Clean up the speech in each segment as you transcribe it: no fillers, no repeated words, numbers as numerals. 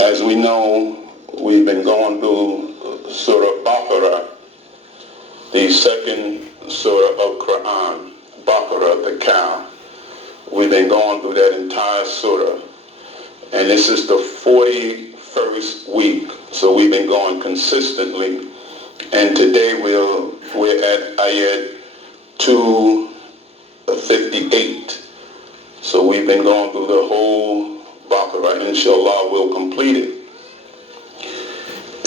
As we know, we've been going through Surah BAQARAH, the second Surah of Quran, BAQARAH, the cow. We've been going through that entire Surah, and this is the 41st week, so we've been going consistently, and today we're at ayat 258. So we've been going through the whole BAQARAH. Inshallah, we'll complete it.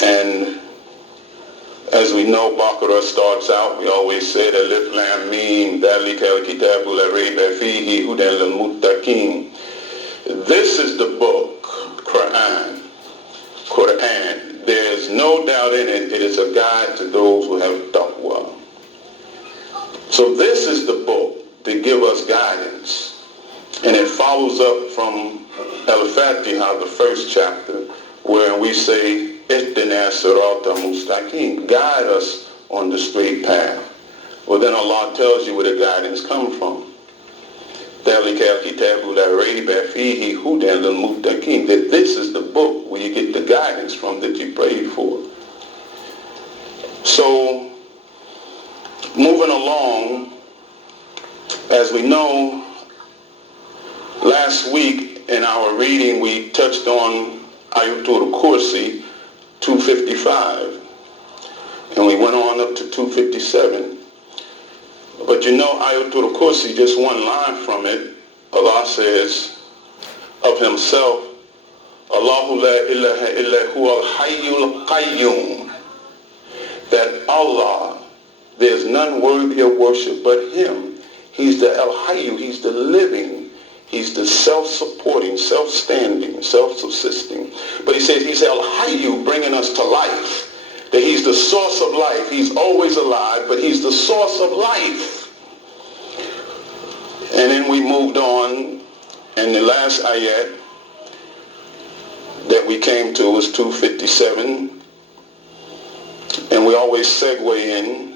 And as we know, BAQARAH starts out, we always say, Alif Lam Mim, Dhalika al-Kitabu la Rayba Fihi Hudan lil-Muttaqin. This is the book, Quran. There's no doubt in it, it is a guide to those who have taqwa. So this is the book to give us guidance. And it follows up from Al-Fatiha, the first chapter, where we say, Ihdina sirata mustaqim, guide us on the straight path. Well, then Allah tells you where the guidance comes from. Dhalika al-Kitabu la Rayba Fihi Hudan lil-Muttaqin, that this is the book where you get the guidance from that you prayed for. So, moving along, as we know, last week in our reading we touched on Ayatul Kursi 255, and we went on up to 257. But you know, Ayatul Kursi, just one line from it, Allah says of himself, Allahu la ilaha illa huwa al-hayyul qayyum, that Allah, there's none worthy of worship but him. He's the al-hayyu, he's the living, he's the self-supporting, self-standing, self-subsisting. But he says he's al-hayyu, bringing us to life. That he's the source of life. He's always alive, but he's the source of life. And then we moved on, and the last ayat that we came to was 257. And we always segue in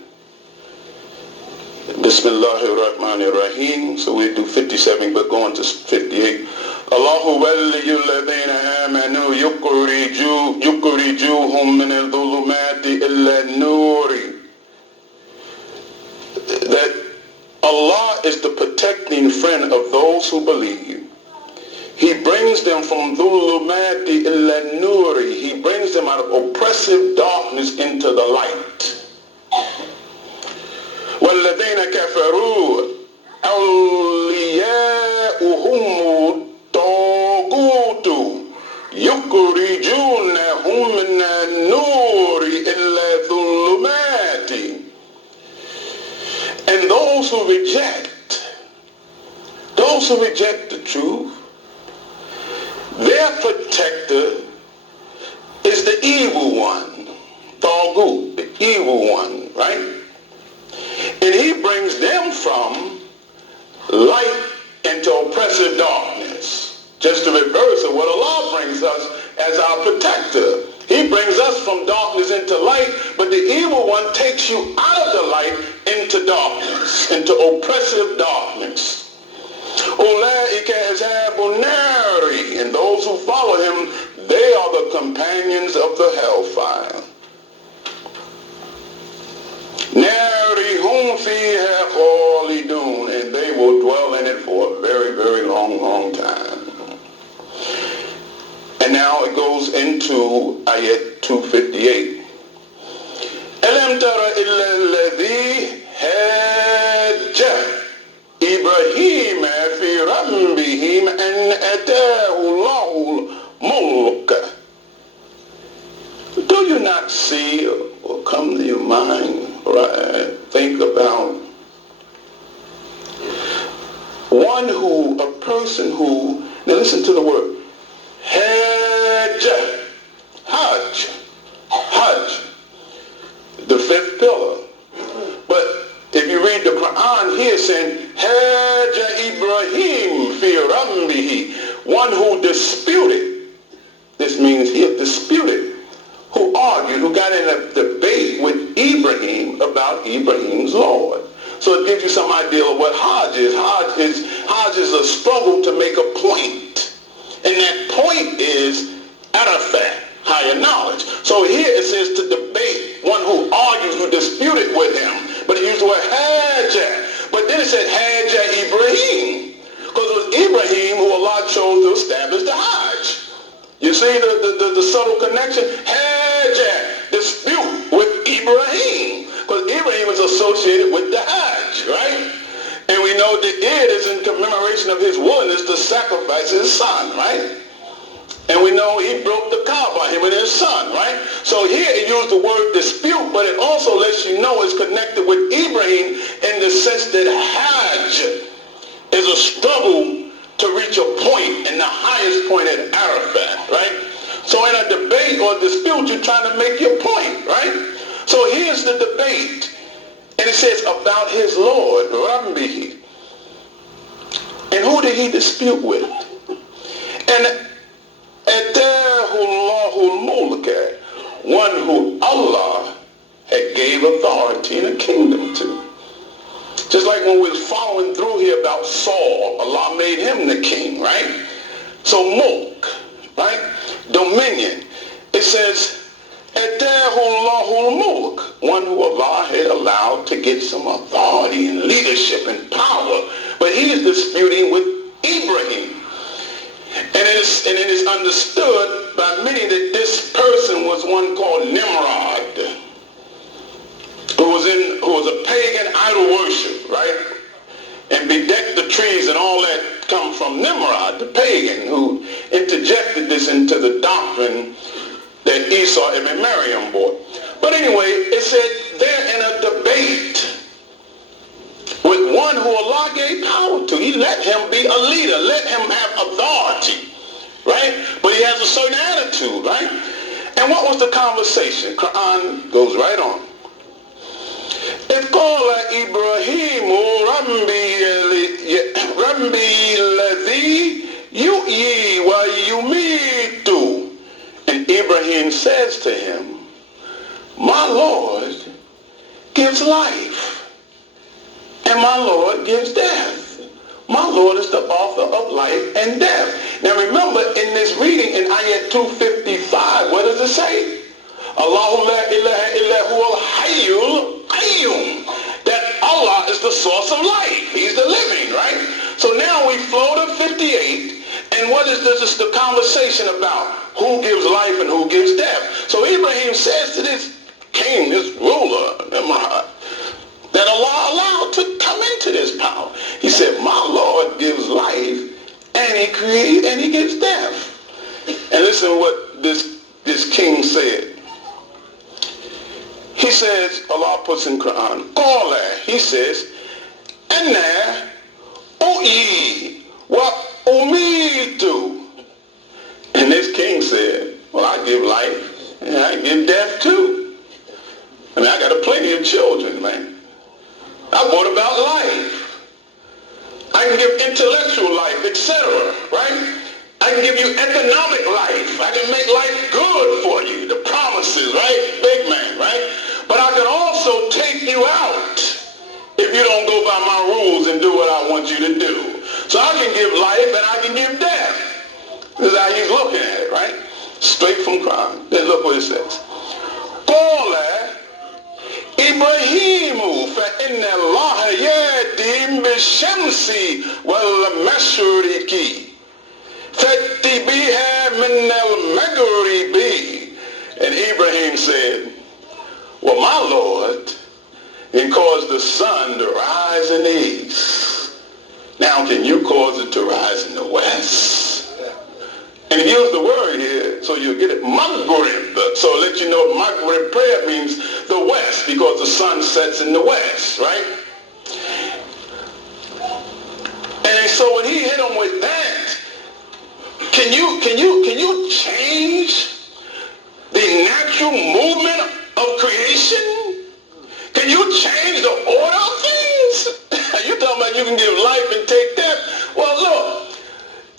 Bismillahirrahmanirrahim. So we do 57, but going to 58. Allahu waliyul ladhina amanu yukhrijuhum min al-dhulumati illa an-nuri. That Allah is the protecting friend of those who believe. He brings them from dhulumati illa an-nuri. He brings them out of oppressive darkness into the light. وَالَّذِينَ كَفَرُوا أَوْلِيَاؤُهُمُ الطَّاغُوتُ يُخْرِجُونَهُم مِّنَ النُّورِ إِلَّا الظُّلُمَاتِ. And those who reject the truth, their protector is the evil one, Taghut, the evil one, right? And he brings them from light into oppressive darkness. Just the reverse of what Allah brings us as our protector. He brings us from darkness into light, but the evil one takes you out of the light into darkness, into oppressive darkness. Ulaika ashabun nari, and those who follow him, they are the companions of the hellfire. Nari hum fiha khalidun, and they will dwell in it for a very, very long time. And now it goes into ayat 258. Alam tara illa alladhi hajja Ibrahim fi rabbihim an ataahu Allahu mulka. Do you not see or come to your mind, right? Think about a person who, now listen to the word, Hajj, the fifth pillar. But if you read the Quran here saying, Hajj Ibrahim fi rabbihi, one who disputed, this means he disputed, who argued, who got in a debate with Ibrahim about Ibrahim's Lord. So it gives you some idea of what Hajj is. Hajj is a struggle to make a point. And that point is, at a higher knowledge. So here it says to debate, one who argues, who disputed with him. But it used the word hajjah. But then it said hajjah Ibrahim. Because it was Ibrahim who Allah chose to establish the Hajj. You see the subtle connection? Hajjah, dispute with Ibrahim. Because Ibrahim is associated with the Hajj, right? And we know that it is in commemoration of his willingness to sacrifice his son, right? And we know he broke the Kaaba, him and his son, right? So here it used the word dispute, but it also lets you know it's connected with Ibrahim in the sense that Hajj is a struggle to reach a point, and the highest point at Arafat, right? So in a debate or dispute, you're trying to make your point, right? So here's the debate. And it says about his Lord, Rabbi. And who did he dispute with? And Atahul Mulk, one who Allah had gave authority in a kingdom to. Just like when we was following through here about Saul, Allah made him the king, right? So mulk, right? Dominion. It says, Atahul Mulk, one who Allah had allowed to get some authority and leadership and power. But he is disputing with Ibrahim. And it is understood by many that this person was one called Nimrod, who was a pagan idol worship, right? And bedecked the trees and all that come from Nimrod, the pagan, who interjected this into the doctrine that Esau and Miriam brought. But anyway, it said they're in a debate with one who Allah gave power to. He let him be a leader, let him have authority, right? But he has a certain attitude, right? And what was the conversation? Quran goes right on. إذ قال إبراهيم ربي الذي يحيي ويميت. And Ibrahim says to him, my Lord gives life, and my Lord gives death. My Lord is the author of life and death. Now remember, in this reading in ayat 255, what does it say? Allahu la ilaha illa huwal hayyul qayyum. That Allah is the source of life. He's the living, right? So now we flow to 58, and what is this? It's the conversation about who gives life and who gives death. So Ibrahim says to this king, this ruler, that Allah allowed to come into this power. He said, my Lord gives life, and he creates, and he gives death. And listen to what this king said. He says, Allah puts in Quran, Qala, he says, Anna u'i wa umitu. And this king said, well, I give life, and I give death too. I mean, I got a plenty of children, man. I brought about life. I can give intellectual life, etc., right? I can give you economic life. I can make life good for you. The promises, right? Big man, right? But I can also take you out if you don't go by my rules and do what I want you to do. So I can give life and I can give death. This is how he's looking at it, right? Straight from Quran. Then look what it says. Qala Ibrahimu fa inna Allah yadim bishamsi wal mashriqi. And Ibrahim said, well, my Lord can cause the sun to rise in the east. Now, can you cause it to rise in the west? And he used the word here, so you'll get it, Maghrib. So I'll let you know Maghrib prayer means the west, because the sun sets in the west, right? And so when he hit him with that, can you change the natural movement of creation? Can you change the order of things? You talking about you can give life and take death? Well, look,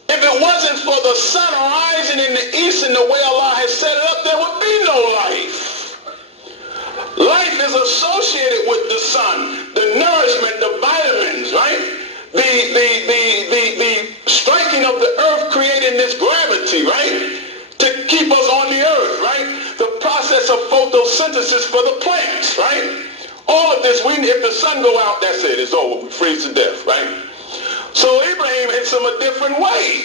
if it wasn't for the sun rising in the east and the way Allah has set it up, there would be no life. Life is associated with the sun, the nourishment, the vitamins, right? The striking of the earth creating this gravity, right? To keep us on the earth, right? those sentences for the plants, right? All of this, if the sun go out, that's it. It's over. We freeze to death, right? So Abraham hits them a different way.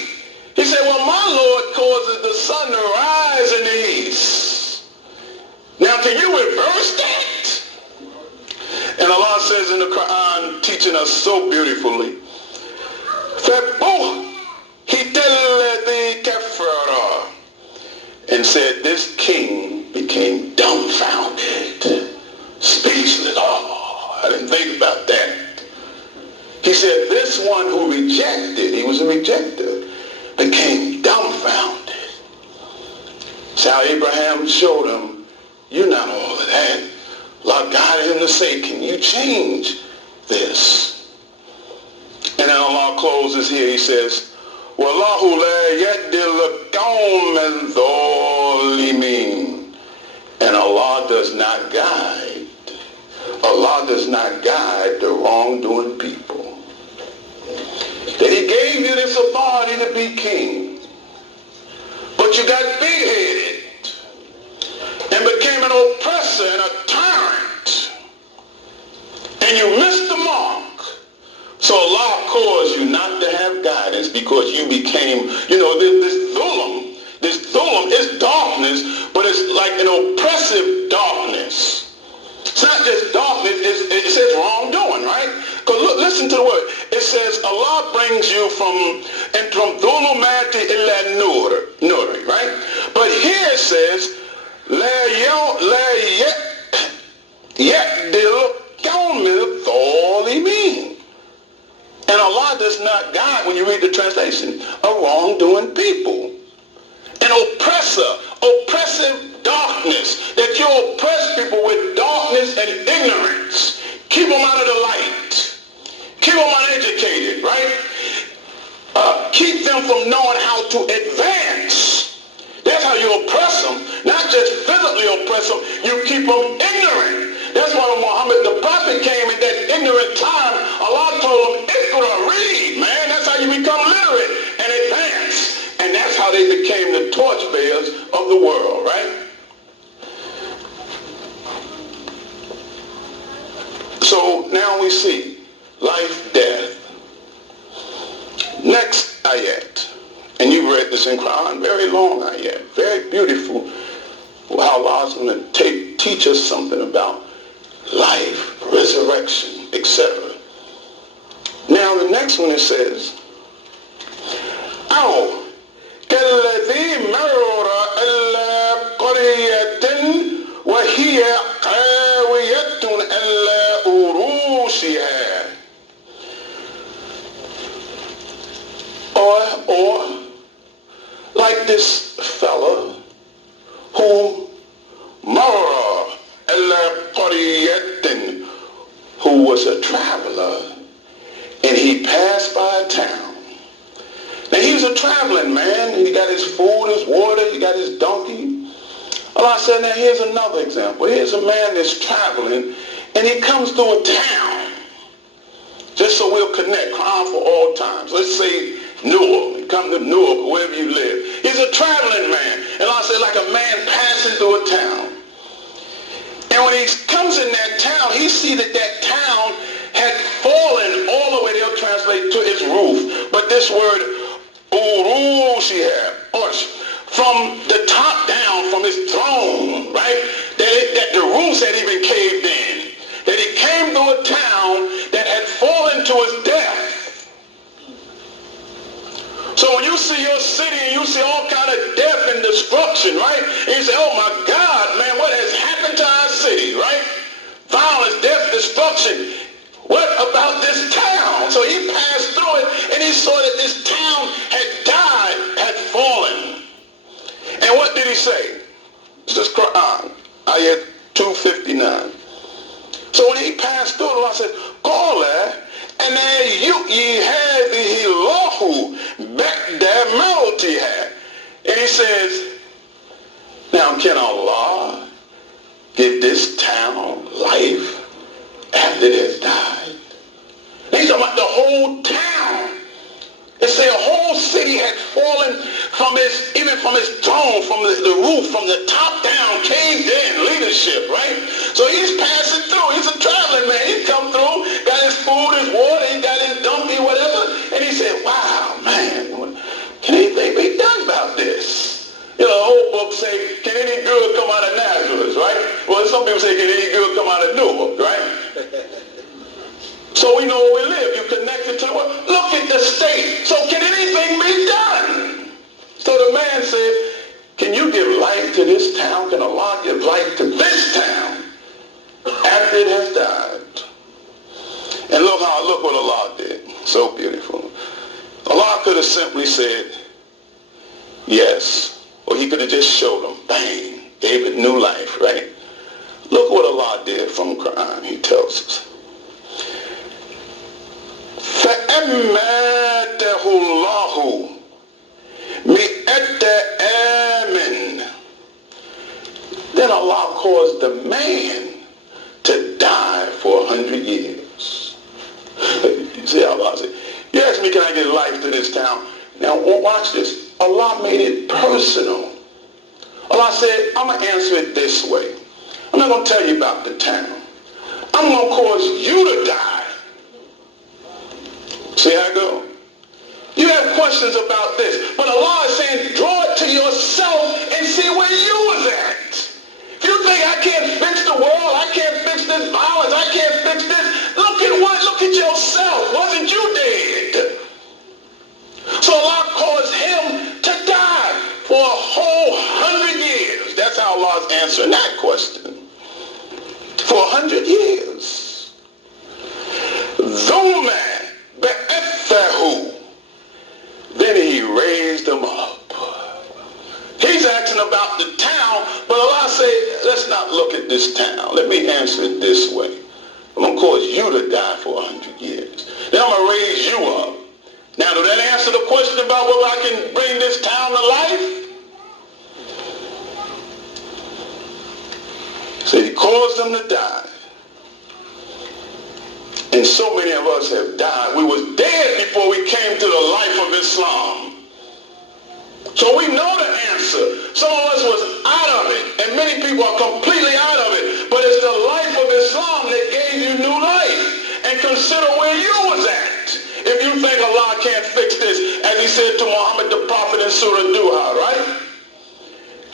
He said, well, my Lord causes the sun to rise in the east. Now, can you reverse that? And Allah says in the Quran, teaching us so beautifully, and said, this king became dumbfounded, speechless. Oh, I didn't think about that. He said, this one who rejected, he was a rejecter, became dumbfounded. So Abraham showed him, you're not all of that. Allah guided him to say, can you change this? And then Allah closes here, he says, Wallahu la yahdil qawm al-zalimin. And Allah does not guide the wrongdoing people. That he gave you this authority to be king, but you got big-headed and became an oppressor and a tyrant, and you missed the mark. So Allah caused you not to have guidance because you became, this dhulm is darkness, but it's like an oppressive darkness. It's not just darkness, it says wrongdoing, right? Because look, listen to the word. It says Allah brings you from dhulumati illa nuri, right? But here it says, and Allah does not guide, when you read the translation, a wrongdoing people. An oppressive darkness, that you oppress people with darkness and ignorance. Keep them out of the light. Keep them uneducated, right? Keep them from knowing how to advance. That's how you oppress them. Not just physically oppress them, you keep them ignorant. That's why when Muhammad the prophet came in that ignorant time, Allah told him, Iqra, read, man. That's how you become literate and advance. And that's how they became the torchbearers of the world, right? So now we see life, death. Next ayat. And you've read this in Quran, very long ayat, very beautiful. How Allah's going to teach us something about life, resurrection, etc. Now the next one it says, أو كالذي مر على قرية وهي قاوية على عروشها. Or like this fella who مر على قرية, who was a traveler, and he passed by a town. Now he was a traveling man, and he got his food, his water, he got his donkey. Allah said, now here's another example. Here's a man that's traveling, and he comes through a town. Just so we'll connect, Quran for all times. Let's say Newark. You come to Newark, wherever you live. He's a traveling man. And Allah said, like a man passing through a town. And when he comes in that town, he sees that that town had fallen all the way, they'll translate, to its roof. But this word, urushiha, from the top down, from his throne, right? That the roofs had even caved in. That he came through a town that had fallen to its death. So when you see your city and you see all kind of death and destruction, right? And you say, oh my God, man, what has happened to our city, right? Violence, death, destruction. What about this town? So he passed through it and he saw that this town had died, had fallen. And what did he say? This is Quran, ayat 259. So when he passed through, Allah said, Qala, and ye hadhihi Allahu ba'da mawtiha. And he says, now can Allah give this town life after it has died? And he's talking about the whole town. It say a whole city had fallen from even from his throne, from the roof, from the top down, caved in leadership, right? So he's passing through. He's a traveling man. He come through, got his food, his water, he got his donkey, whatever. And he said, wow, man, can anything be done about this? You know, the old book say, can any good come out of Nazareth, right? Well, some people say, can any good come out of Newark, right? So we know where we live. You're connected to the world. Look at the state. So can anything be done? So the man said, can you give life to this town? Can Allah give life to this town after it has died? And look what Allah did. So beautiful. Allah could have simply said, yes. Or he could have just showed them, bang, gave it new life, right? Look what Allah did from Quran. He tells us. فَأَمَّاتَهُ اللَّهُ مِئَةَ آمٍ. Then Allah caused the man to die for 100 years. You see how Allah said, you ask me, can I give life to this town? Now watch this. Allah made it personal. Allah said, I'm going to answer it this way. I'm not going to tell you about the town. I'm going to cause you to die. See how I go? You have questions about this, but Allah is saying, draw it to yourself and see where you was at. If you think I can't fix the world, I can't fix this violence, I can't fix this, look at yourself. Wasn't you dead? So Allah caused him to die for a whole 100 years. That's how Allah's answering that question. For 100 years. ثُمَّ بَعَثَّهُ. Then he raised him up. He's asking about the town, but Allah said, let's not look at this town. Let me answer it this way. I'm going to cause you to die for 100 years. Then I'm going to raise you up. Now, does that answer the question about whether I can bring this town to life? So he caused them to die. And so many of us have died. We was dead before we came to the life of Islam. So we know the answer. Some of us was out of it, and many people are completely out of it. But it's the life of Islam that gave you new life. And consider where you was at. If you think Allah can't fix this, as he said to Muhammad the prophet in Surah, right?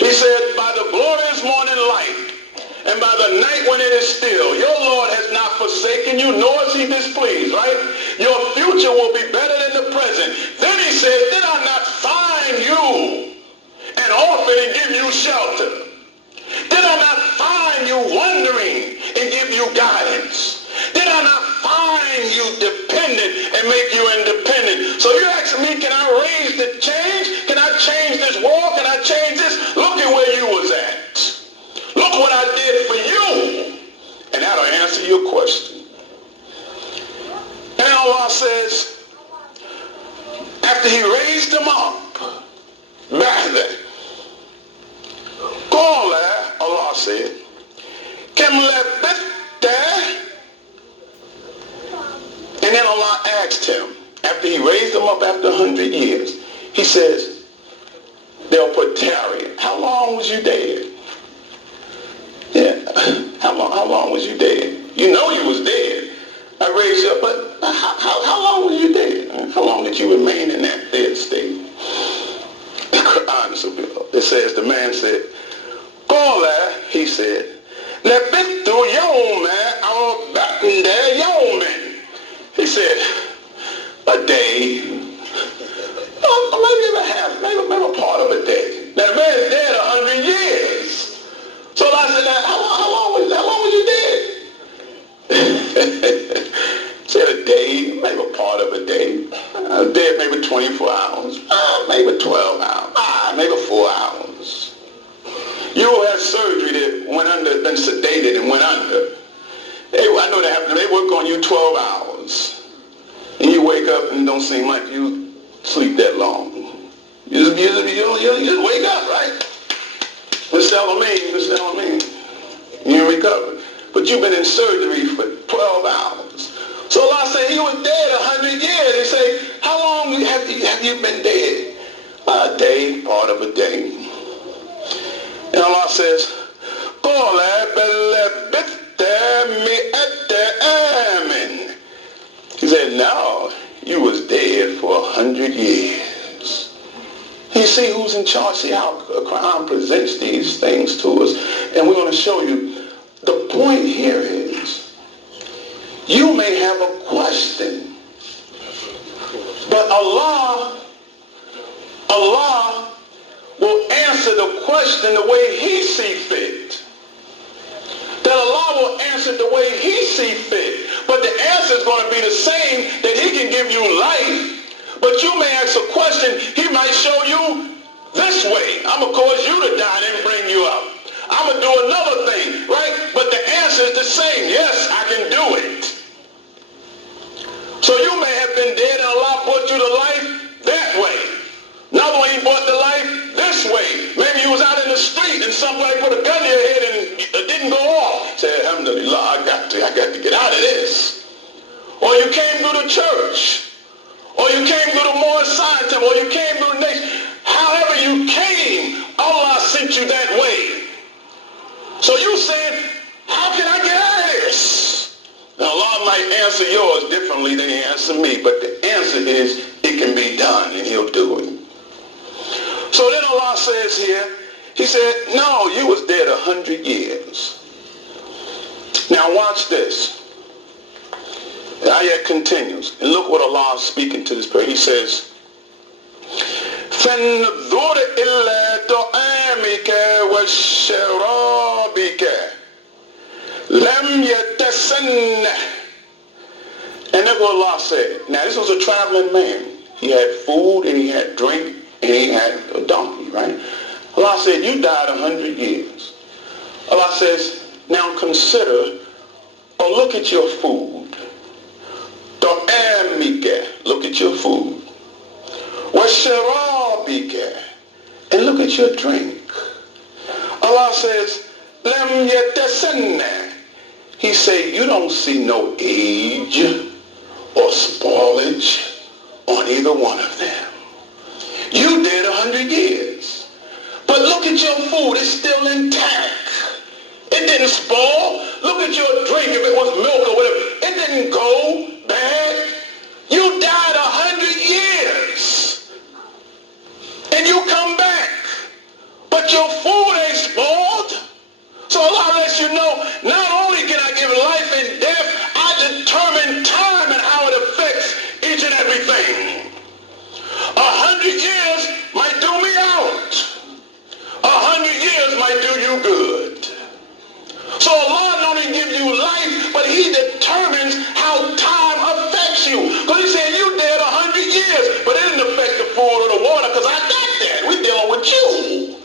He said, by the glorious morning light, and by the night when it is still, your Lord has not forsaken you, nor is he displeased, right? Your future will be better than the present. Then he said, did I not find you an orphan and give you shelter? Did I not find you wandering and give you guidance? Did I not find you dependent and make you independent? So you ask me, can I raise the change? Can I change this world? Can I change this? Look at where you was at. Look what I did for you. And that'll answer your question. And Allah says, after he raised them up, Allah said, and then Allah asked him, after he raised them up after 100 years, he says, they'll put tarry. How long was you dead? Yeah, how long was you dead? You know you was dead. I raised you up, but how long was you dead? How long did you remain in that dead state? The Quran is so beautiful. It says, the man said, Qala, he said, Labittu yawman aw ba'da yawmin. He said, a day, or maybe a half, maybe a part of a day. Now the man's dead 100 years. So I said, how long was you dead? Said a day, maybe a part of a day. I was dead maybe 24 hours, maybe 12 hours, maybe 4 hours. You had surgery that went under, been sedated and went under. I know that happened. They work on you 12 hours. And you wake up and it don't seem like you sleep that long. You just wake up, right? Mr. El-Amin, you recovered. But you've been in surgery for 12 hours. So Allah said he was dead 100 years. He said, how long have you been dead? A day, part of a day. And Allah says, he said, no, you was dead for 100 years. You see who's in charge. See how Quran presents these things to us. And we're going to show you. The point here is, you may have a question, but Allah will answer the question the way He see fit. That Allah will answer the way He see fit. But the answer is going to be the same, that He can give you life. But you may ask a question, He might show you this way. I'm going to cause you to die and bring you up. I'm going to do another thing, right? But the answer is the same. Yes, I can do it. So you may have been dead and Allah brought you to life that way. Another one, He brought to life this way. Maybe you was out in the street and somebody put a gun to your head and it didn't go off. Say, alhamdulillah, I got to get out of this. Or you came through the church. Or you came through the Moorish Zion Temple. Or you came through the nation. However you came, Allah sent you that way. So you said, how can I get out of this? Now Allah might answer yours differently than He answered me, but the answer is, it can be done, and He'll do it. So then Allah says here, He said, no, you was dead 100 years. Now watch this. The ayat continues, and look what Allah is speaking to this person. He says, فَانْظُرْ إِلَّا طَعَامِكَ وَشَرَابِكَ لَمْ يَتَسَنَّهْ. And that's what Allah said. Now this was a traveling man. He had food and he had drink and he had a donkey, right? Allah said, you died 100 years. Allah says, now consider or look at your food. Look at your food. وَشَرَابِكَ, and look at your drink. Allah says, لَمْ يَتَسَنَّهْ. He said, you don't see no age or spoilage on either one of them. You did 100 years. But look at your food, it's still intact. It didn't spoil. Look at your drink, if it was milk or whatever. It didn't go bad. You died 100 years. And you come back. But your food ain't spoiled. So Allah lets you know, not only can I give life and death, I determine time and how it affects each and everything. 100 years might do me out. 100 years might do you good. So Allah not only gives you life, but He determines how time affects you. Because He said you dead 100 years, but it didn't affect the food or the water, because I got that. We're dealing with you.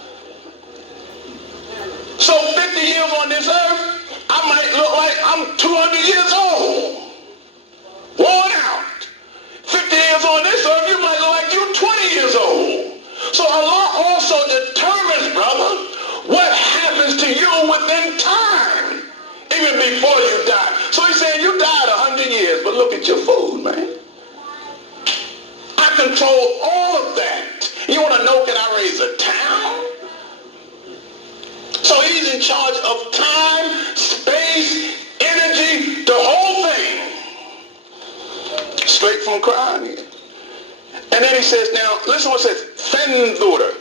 So 50 years on this earth, I might look like I'm 200 years old. Worn out. 50 years on this earth, you might look like you're 20 years old. So Allah also determines, brother, what happens to you within time, even before you die. So He's saying you died 100 years, but look at your food, man. I control all of that. You want to know, can I raise a town? So He's in charge of time, space, energy, the whole thing. Straight from Quran here. And then He says, now, listen what it says, فَانْظُرْ.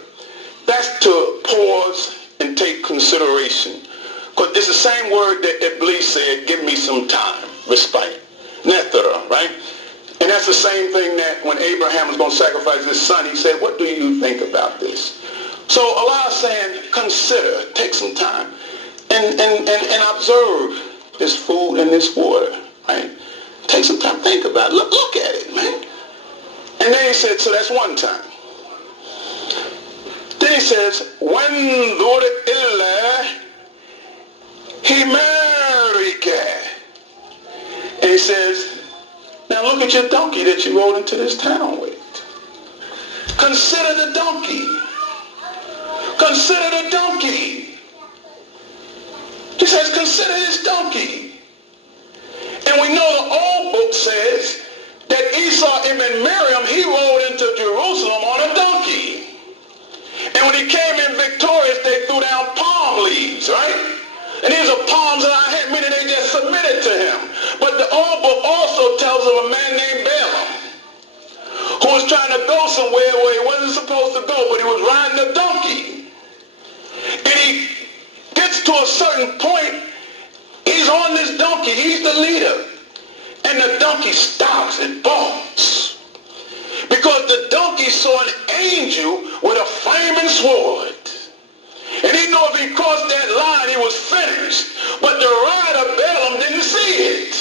That's to pause and take consideration. Because it's the same word that Iblis said, give me some time, respite. Nethara, right? And that's the same thing that when Abraham was going to sacrifice his son, he said, what do you think about this? So Allah is saying, consider, take some time, and observe this food and this water, right? Take some time, think about it, look at it, man. And then He said, so that's one time. Then He says, وَانْظُرْ إِلَّا حِمَارِكَ. And He says, now look at your donkey that you rode into this town with. Consider the donkey. Consider the donkey. He says, consider this donkey. And we know the old book says that Esau ibn Miriam, he rode into Jerusalem on a donkey. when he came in victorious, they threw down palm leaves, right? And these are palms in our hand, meaning they just submitted to him. But the old book also tells of a man named Balaam who was trying to go somewhere where he wasn't supposed to go, but he was riding a donkey. And he gets to a certain point, he's on this donkey, he's the leader. And the donkey stops and balks. Because the donkey saw an angel with a flaming sword. And he knew if he crossed that line, he was finished. But the rider, Balaam, didn't see it.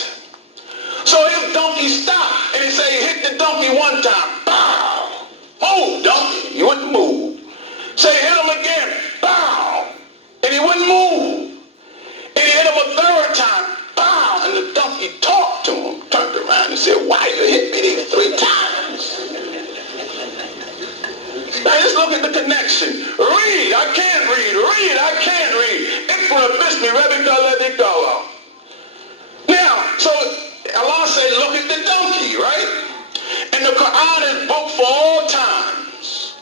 So his donkey stopped, and he said, he hit the donkey one time. Bow. Oh, donkey, you wouldn't move. Say, hit him again. Bow. And he wouldn't move. And he hit him a third time. Bow. And the donkey talked to him, turned around and said, why you hit me these 3 times? Now just look at the connection. Read, I can't read. Read, I can't read. Now, so Allah said, look at the donkey, right? And the Quran is book for all times.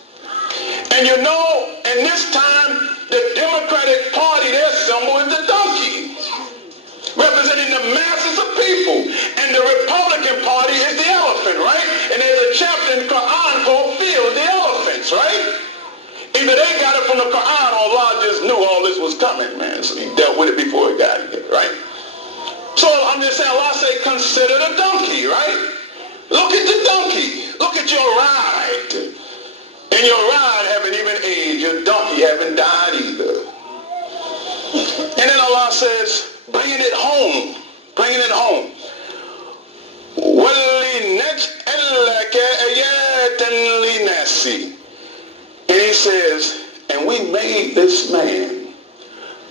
And you know, in this time, the Democratic Party, their symbol is the donkey, representing the masses of people. And the Republican Party is the elephant, right? And there's a chapter in the Quran called Field the Elephants, right? Either they got it from the Quran or Allah just knew all this was coming, man. So he dealt with it before it got here, right? So I'm just saying, Allah say, consider the donkey, right? Look at the donkey. Look at your ride. And your ride haven't even aged. Your donkey haven't died either. And then Allah says, bringing it home. Bringing it home. And he says, and we made this man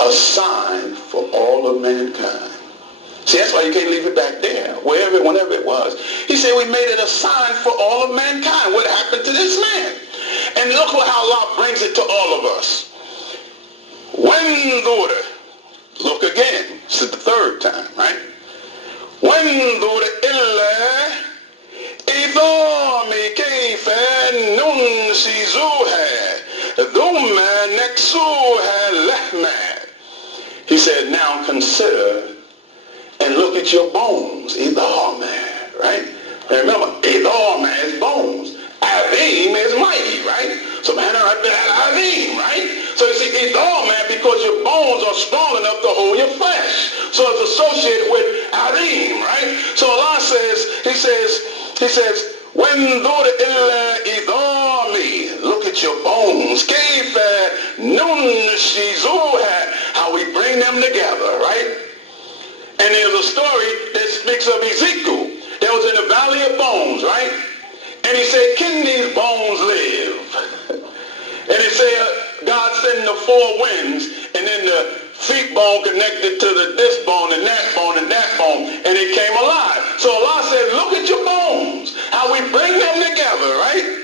a sign for all of mankind. See, that's why you can't leave it back there, whenever it was. He said we made it a sign for all of mankind. What happened to this man? And look how Allah brings it to all of us. وَانْظُرْ, look again. This is the third time, right? وَانْظُرْ إِلَّا إِظَامِ كَيْفَ نُنْشِزُوهَا ثُمَّ نَكْسُوهَا لَحْمًا. He said, now consider and look at your bones. Idama, right? And remember, Idama is bones. Avim is mighty, right? So man, Avim, right? So you see, Idama, because your bones are strong enough to hold your flesh. So it's associated with Avim, right? So Allah says, He says, وَانْظُرْ إِلَّا إِظَامِ, look at your bones. كَيْفَ نُنْشِزُوهَا, how we bring them together, right? And there's a story that speaks of Ezekiel that was in the valley of bones, right? And he said, can these bones live? And he said, God sent the 4 winds, and then the feet bone connected to this bone and that bone and that bone, and it came alive. So Allah said, look at your bones, how we bring them together, right?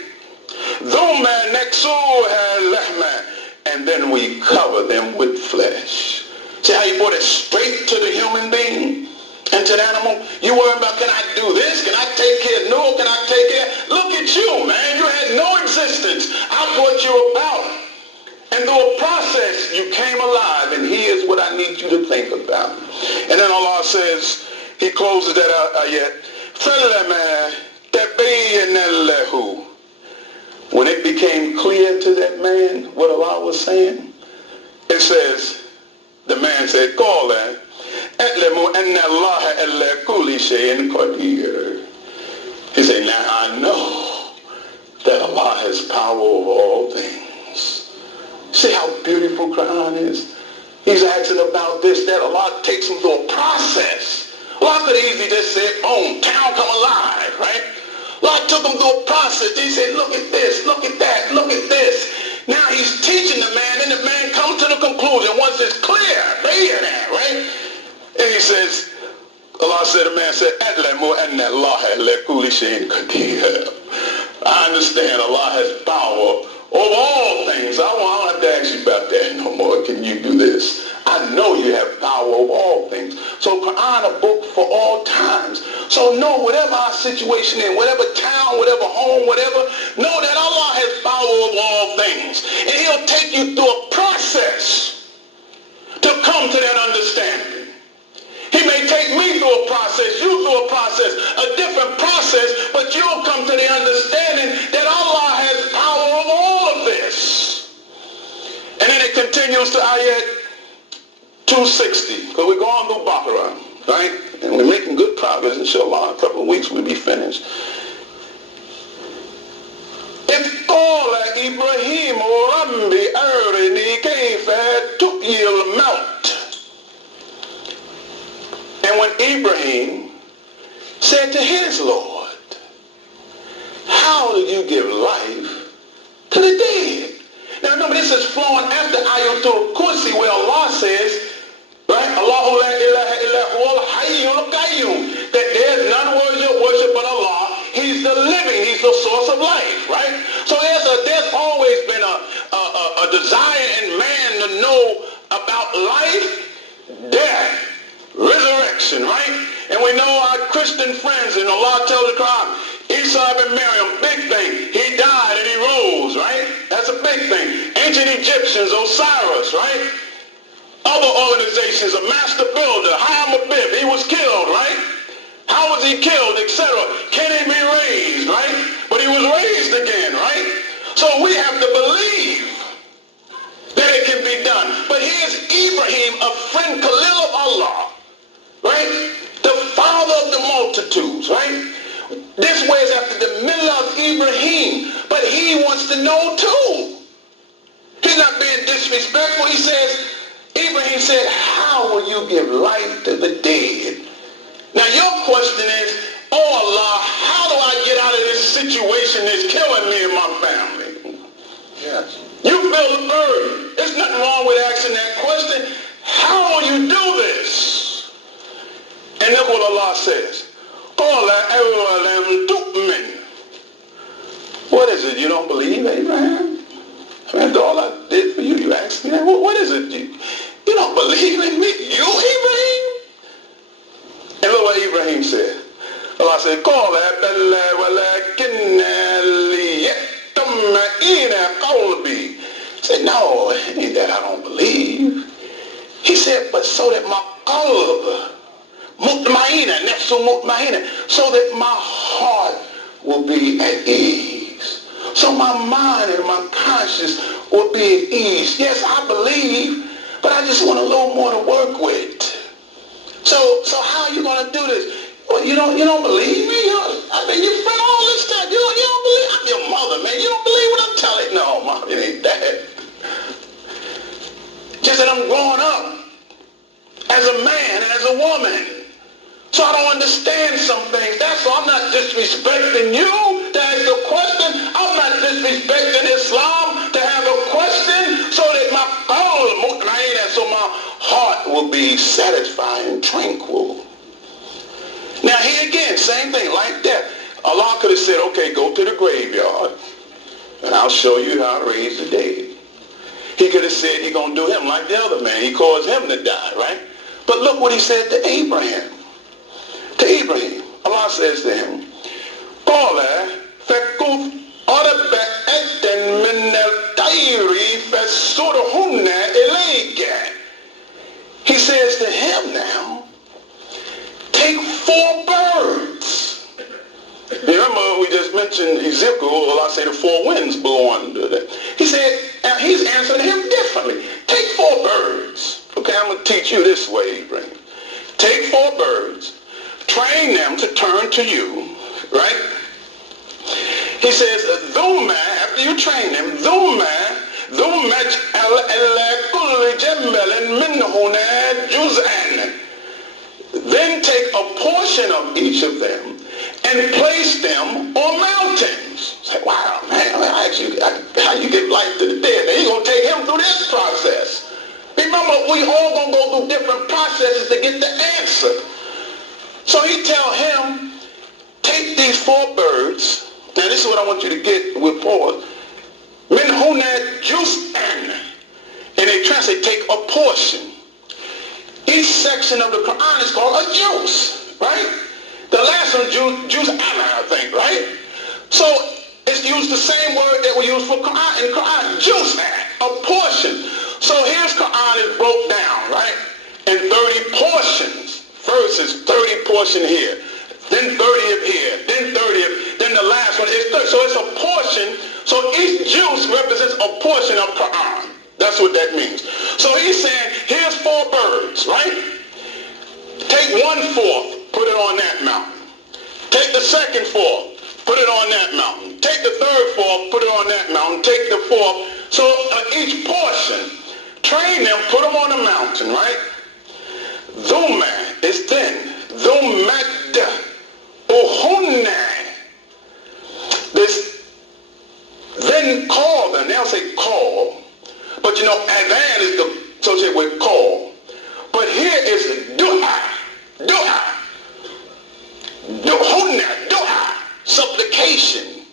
And then we cover them with flesh. See how you brought it straight to the human being and to the animal? You worry about, can I do this? Can I take care? No, can I take care? Look at you, man. You had no existence. I brought you about. And through a process, you came alive. And here's what I need you to think about. And then Allah says, He closes that ayat. When it became clear to that man what Allah was saying, it says, the man said, قَالَ أَعْلَمُ أَنَّ اللَّهَ عَلَىٰ كُلِّ شَيْءٍ قَدِيرٌ. He said, now I know that Allah has power over all things. See how beautiful Quran is? He's asking about this, that. Allah takes him through a process. Allah could easily just say, boom, town come alive, right? Allah took him through a process. He said, look at this, look at that, look at this. Now he's teaching the man, and the man comes to the conclusion once it's clear. They hear that, right? And he says, Allah said, the man said, أَعْلَمُ أَنَّ اللَّهَ عَلَىٰ كُلِّ شَيْءٍ قَدِيرٌ. I understand Allah has power over all things. I don't have to ask you about that no more. Can you do this? I know you have power over all things. So Quran, a book for all times. So know whatever our situation in, whatever town, whatever home, whatever, know that Allah has power over all things. And he'll take you through a process to come to that understanding. He may take me through a process, you through a process, a different process, but you'll come to the understanding that Allah has power over all of this. And then it continues to ayat 260, because we're going through BAQARAH, right? And we're making good progress, inshallah. In a couple of weeks we'll be finished. إِذْ قَالَ إِبْرَاهِيمُ رَبِّ أَرِنِي كَيْفَ تُحْيِي الْمَوْتَ. And when Ibrahim said to his Lord, how do you give life to the dead? Now remember, this is flowing after Ayatul Kursi, where Allah says, right, Allahu la ilaha illa huwal hayyul qayyum, that there's none worship but Allah. He's the living, he's the source of life, right? So there's always been a desire in man to know about life, death, resurrection, right? And we know our Christian friends, and Allah tells the Quran, Isa ibn Maryam, big thing. He died and he rose, right? That's a big thing. Ancient Egyptians, Osiris, right? Other organizations, a master builder, Ham-Abib, he was killed, right? How was he killed, etc.? Can he be raised, right? But he was raised again, right? So we have to believe that it can be done. But here's Ibrahim, a friend, Khalil of Allah, right? The father of the multitudes, right? This way is after the middle of Ibrahim, but he wants to know too. He's not being disrespectful. He says, Ibrahim said, how will you give life to the dead? Now your question is, oh Allah, how do I get out of this situation that's killing me and my family? Yes. You feel the burden. There's nothing wrong with asking that question. How will you do this? And look what Allah says. What is it? You don't believe, Abraham? I mean, after all I did for you, you asked me that? What is it? You don't believe in me? You, Ibrahim? And look what Ibrahim said. Allah said, he said, no, it ain't that I don't believe. He said, but so that my qalb, mutmaina, nafsu mutmaina, so that my heart will be at ease. So my mind and my conscience will be at ease. Yes, I believe, but I just want a little more to work with. So how are you going to do this? Well, you don't believe me? I mean, you spent all this time. You don't believe? I'm your mother, man. You don't believe what I'm telling you? No, Mom, it ain't that. Just that I'm growing up as a man and as a woman. So I don't understand some things. That's why I'm not disrespecting you to ask a question. I'm not disrespecting Islam to have a question so that my heart will be satisfied and tranquil. Now here again, same thing, like that. Allah could have said, okay, go to the graveyard and I'll show you how to raise the dead. He could have said he's going to do him like the other man. He caused him to die, right? But look what he said to Abraham. To Ibrahim, Allah says to him, he says to him now, take 4 birds. Remember we just mentioned Ezekiel, Allah say the 4 winds blow under that. He said, and he's answering him differently. Take 4 birds. Okay, I'm going to teach you this way, Ibrahim. Take 4 birds. Train them to turn to you, right? He says, Dhumma, after you train them, then take a portion of each of them and place them on mountains. Say, wow, man, how you give life to the dead? Now you're going to take him through this process. Remember, we all going to go through different processes to get the answer. So he tell him, take these 4 birds. Now this is what I want you to get with pause. Min hunat juz'an. And they translate, take a portion. Each section of the Quran is called a juz, right? The last one, juz I think, right? So it's used the same word that we use for Quran in Quran, juz, a portion. So here's Quran is broke down, right? In 30 portions. Verses, 30 portion here, then 30th here, then 30th, then the last one is 30. So it's a portion. So each juz represents a portion of Quran. That's what that means. So he's saying, here's 4 birds, right? Take 1/4, put it on that mountain. Take the second 4th, put it on that mountain. Take the third 4th, put it on that mountain. Take the 4th. So each portion, train them, put them on the mountain, right? Dhuma is then. Dhumad. Uhunna. This, then call them. They'll say call. But you know, adhan is associated with call. But here is dua. Dua. Duhunna. Dua. Supplication.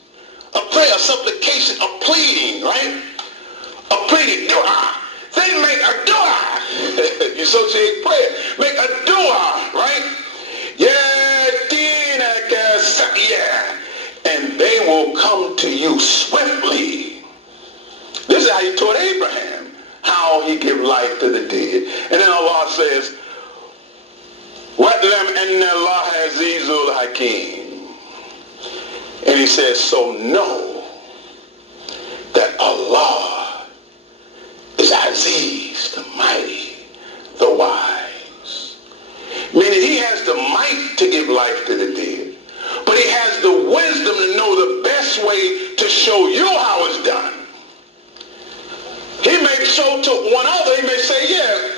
A prayer, supplication, a pleading, right? A pleading. Dua. Then make a dua. You associate prayer. Make a dua, right? And they will come to you swiftly. This is how he taught Abraham, how he give life to the dead. And then Allah says, وَأْلَمْ أَنَّ اللَّهَ عَزِيزُ الْحَكِيمُ. And he says, so know that Allah is Aziz, the mighty, the wise. Meaning he has the might to give life to the dead. But he has the wisdom to know the best way to show you how it's done. He may show to one other, he may say, yeah,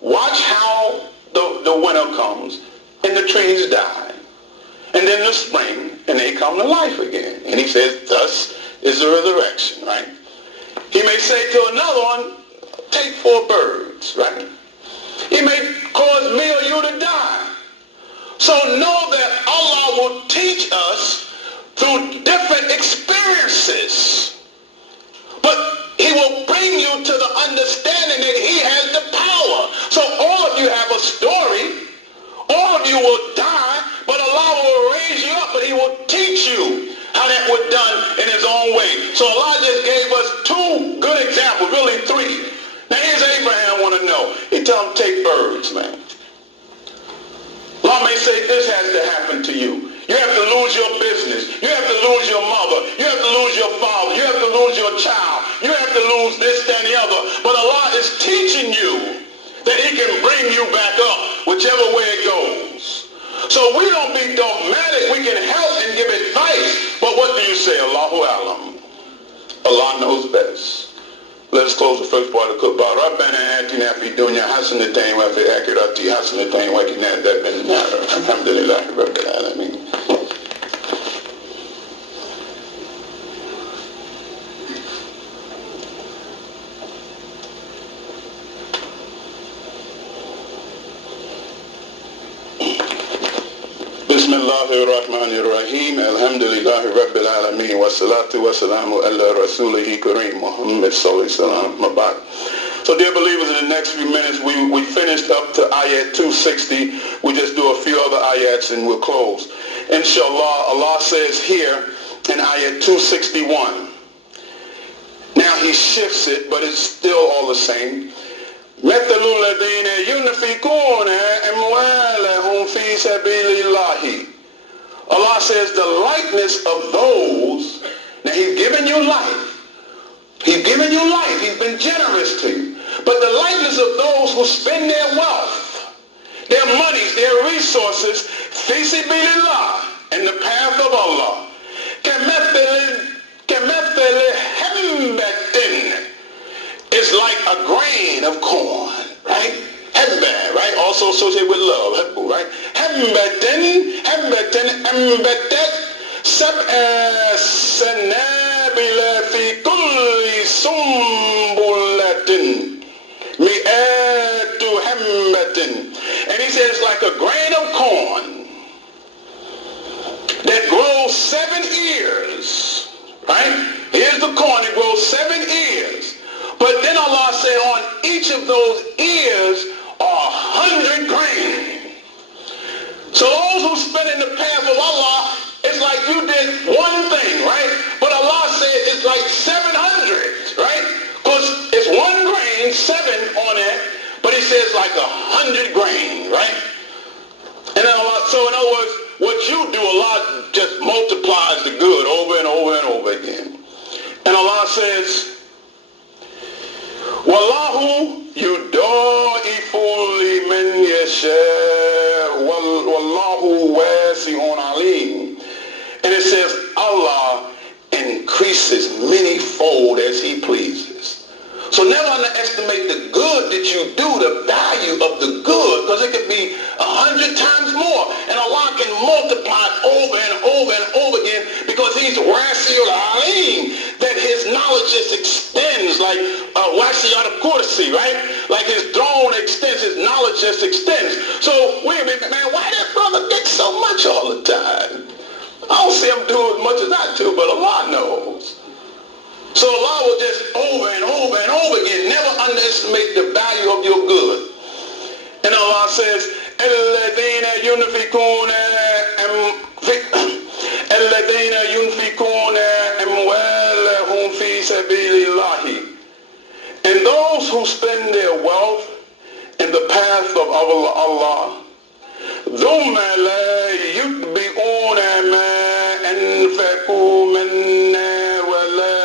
watch how the winter comes and the trees die. And then the spring, and they come to life again. And he says, thus is the resurrection, right? He may say to another one, take 4 birds, right? He may cause me or you to die. So know that Allah will teach us through different experiences. But he will bring you to the understanding that he has the power. So all of you have a story. All of you will die, but Allah will raise you up and he will teach you how that was done in his own way. So Allah just gave us 2 good examples, really 3. Now here's Abraham want to know. He tell him, take birds, man. Allah may say this has to happen to you. You have to lose your business. You have to lose your mother. You have to lose your father. You have to lose your child. You have to lose this, that, and the other. But Allah is teaching you that he can bring you back up, whichever way it goes. So we don't be dogmatic. We can help and give advice. But what do you say? Allahu Alam. Allah knows best. Let us close the first part of the Qur'an. رَبَّنَا آتِنَا فِي الدُّنْيَا حَسَنَةً وَفِي الْآخِرَةِ حَسَنَةً وَقِنَا عَذَابَ النَّارِ. الْحَمْدُ لِلَّهِ رَبِّ الْعَالَمِينَ. بسم الله الرحمن الرحيم الحمد لله رب العالمين والصلاة والسلام على رسوله كريم محمد صلى الله عليه وسلم. So dear believers, in the next few minutes we finished up to ayat 260. We just do a few other ayats and we'll close. Inshallah, Allah says here in ayat 261. Now he shifts it, but it's still all the same. مثل الذين ينفقون أموالهم في سبيل الله. Allah says the likeness of those, now he's given you life. He's given you life. He's been generous to you. But the likeness of those who spend their wealth, their monies, their resources, في سبيل الله, in the path of Allah. كمثل حبة. It's like a grain of corn, right? Habba, right? Also associated with love, habbu, right? Habbatin, ambatat, sab'a sanabila fi kulli sumbulatin, mi'atu habbatin. And he says it's like a grain of corn that grows 7 ears, right? Here's the corn, it grows 7 ears. But then Allah said on each of those ears are 100 those who spend in the path of Allah, it's like you did one thing, right? But Allah said it's like 700, right? Because it's 1 grain, 7 on it, but he says like 100 grain, right? And then Allah, so in other words, what you do, Allah just multiplies the good over and over and over again. And Allah says, Wallahu yudaifu liman yasha wallahu wasi'un alim. And it says Allah increases manyfold as he pleases. So never underestimate the good that you do, the value of the good, because it could be 100 times more. And Allah can multiply it over and over and over again because he's wasi'ul alim, that his knowledge just extends like wasi'ul kursi, right? Like his throne extends, his knowledge just extends. So wait a minute, man, why that brother get so much all the time? I don't see him do as much as I do, but Allah knows. So Allah will just over and over and over again, never underestimate the value of your good. And Allah says, الَّذِينَ يُنْفِقُونَ أَمْوَالَهُمْ فِي سَبِيلِ اللَّهِ. And those who spend their wealth in the path of Allah, ثُمَّ لَا يُتْبِعُونَ مَا أَنْفَقُوا مَنًّا وَلَا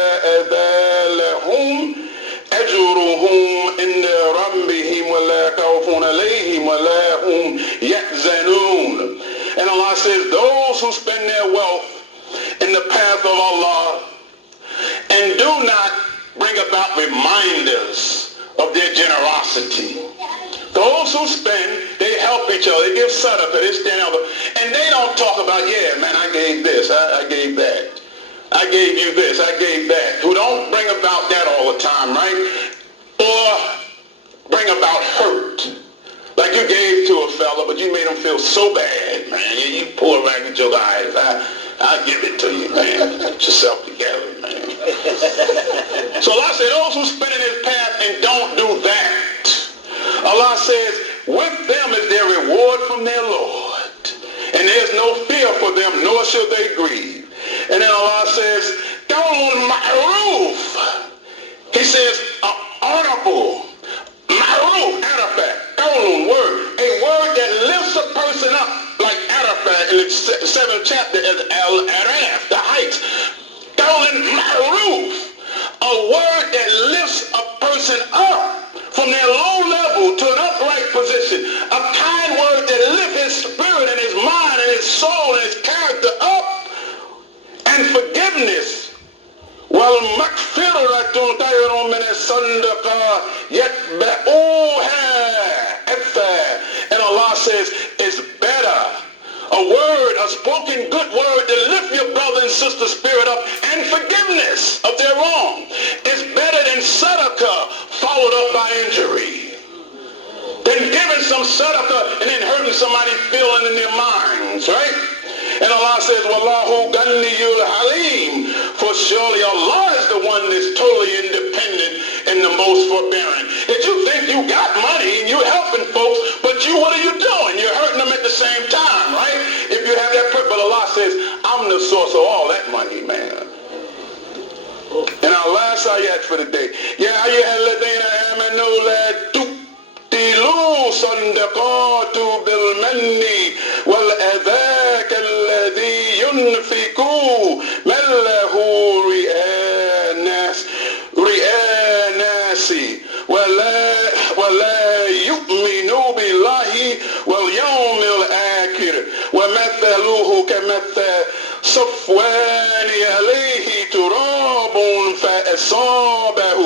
أجرهم عند ربهم ولا خوف عليهم ولا هم يحزنون. And Allah says, those who spend their wealth in the path of Allah and do not bring about reminders of their generosity. Those who spend, they help each other, they give sadaqah, they stand up, and they don't talk about, yeah, man, I gave this, I gave that. I gave you this, I gave that. Who don't bring about that all the time, right? Or bring about hurt. Like you gave to a fella, but you made him feel so bad, man. You pull around with your eyes. I'll give it to you, man. Get yourself together, man. So Allah said, those who spin in his path and don't do that, Allah says, with them is their reward from their Lord. And there's no fear for them, nor shall they grieve. And then Allah says, Qawlun ma'ruf. He says, honorable. Ma'ruf, arafat. Qawlun, word. A word that lifts a person up, like arafat in the 7th chapter of Al-Araf, the heights. Qawlun ma'ruf. A word that lifts a person up from their low level to an upright position. A kind word that lifts his spirit and his mind and his soul and his character up. And forgiveness, وَالْمَغْفِرَةُ خَيْرٌ مِنَ الصَّدَقَةِ يَتْبَعُوهَا أَثَّرًا. And Allah says, it's better. A word, a spoken good word to lift your brother and sister spirit up, and forgiveness of their wrong is better than sadaqah followed up by injury. Than giving some sadaqah and then hurting somebody's feeling in their minds, right? And Allah says, Wallahu Ghaniyul Halim, for surely Allah is the one that's totally independent and the most forbearing. If you think you got money and you're helping folks, but what are you doing? You're hurting them at the same time, right? If you have that purpose, but Allah says, I'm the source of all that money, man. And our last ayat for the day, Ya ayyuhalladhina amanu la tubtilu sadaqatu bil manni wal adha kalladhi yunfiqu man lahu ri'a nasi ولا يؤمنوا بالله واليوم الآخر ومثله كمثل صفوان عليه تراب فأصابه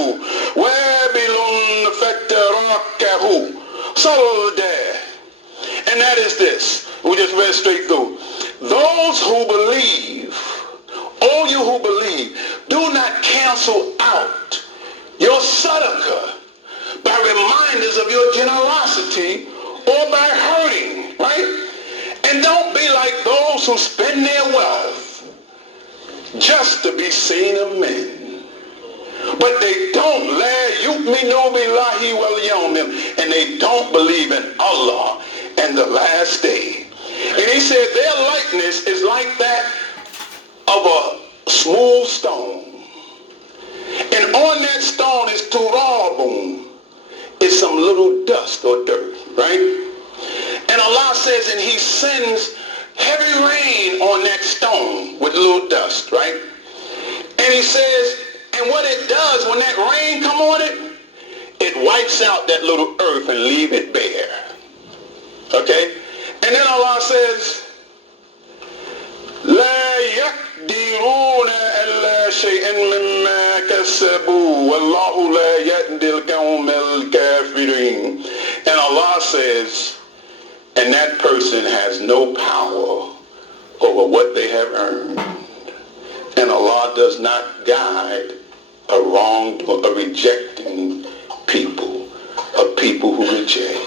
وابل فتركه صلدا. And that is this. We just read straight through. Those who believe, all you who believe, do not cancel out your sadaqah by reminders of your generosity or by hurting, right? And don't be like those who spend their wealth just to be seen of men. But they don't and they don't believe in Allah and the last day. And he said their likeness is like that of a smooth stone. And on that stone is turabun. It's some little dust or dirt, right? And Allah says, and he sends heavy rain on that stone with little dust, right? And he says, and what it does when that rain come on it, it wipes out that little earth and leave it bare. Okay? And then Allah says, لا يقدرون على شيء مما كسبوا والله لا يهدي القوم الكافرين. And Allah says, and that person has no power over what they have earned. And Allah does not guide a wrong or a rejecting people, a people who reject.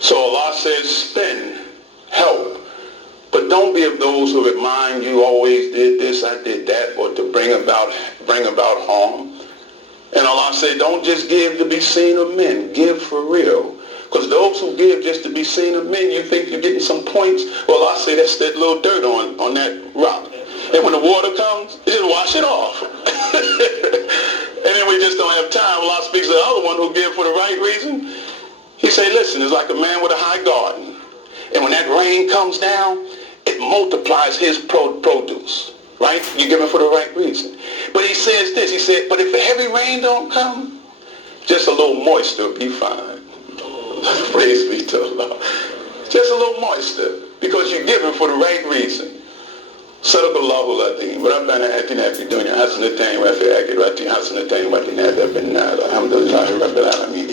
So Allah says, spend, help, but don't be of those who remind you always did this, I did that, or to bring about harm. And Allah said, don't just give to be seen of men, give for real. Because those who give just to be seen of men, you think you're getting some points. Well, I say that's that little dirt on that rock. And when the water comes, you just wash it off. And then we just don't have time. Allah speaks to the other one who give for the right reason. He say, listen, it's like a man with a high garden. And when that rain comes down, it multiplies his produce. Right? You give it for the right reason. But he says this. He said, but if the heavy rain don't come, just a little moisture will be fine. Praise be to Allah. Just a little moisture, because you're giving for the right reason. صدق الله العظيم. ربنا آتنا في الدنيا حسنة وفي الآخرة حسنة وقنا عذاب النار. الحمد لله رب العالمين.